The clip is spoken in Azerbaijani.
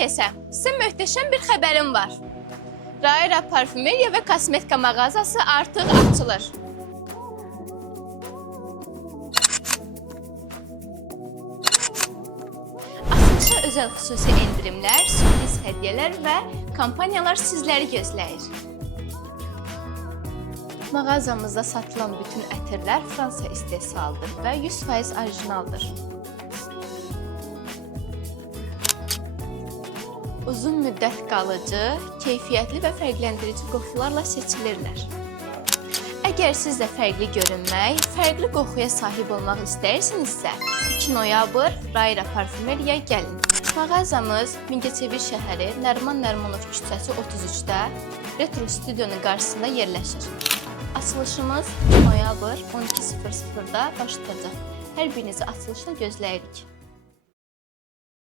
kəsə, sizə möhtəşəm bir xəbərim var. Raira parfümeriya və kosmetika mağazası artıq açılır. Açılışa özəl xüsusi endirimlər, sürpriz hədiyyələr və kampaniyalar sizləri gözləyir. Mağazamızda satılan bütün ətirlər Fransa istehsalıdır və 100% orijinaldır. Uzun müddət qalıcı, keyfiyyətli və fərqləndirici qoxularla seçilirlər. Əgər siz də fərqli görünmək, fərqli qoxuya sahib olmaq istəyirsinizsə, 2 noyabr Raira parfümeriyaya gəlin. Mağazamız Mingəçevir şəhəri Nəriman Nərimanov küçəsi 33-də Retro Studiyonun qarşısında yerləşir. Açılışımız 2 noyabr 12:00-da başlayacaq. Hər birinizi açılışla gözləyirik.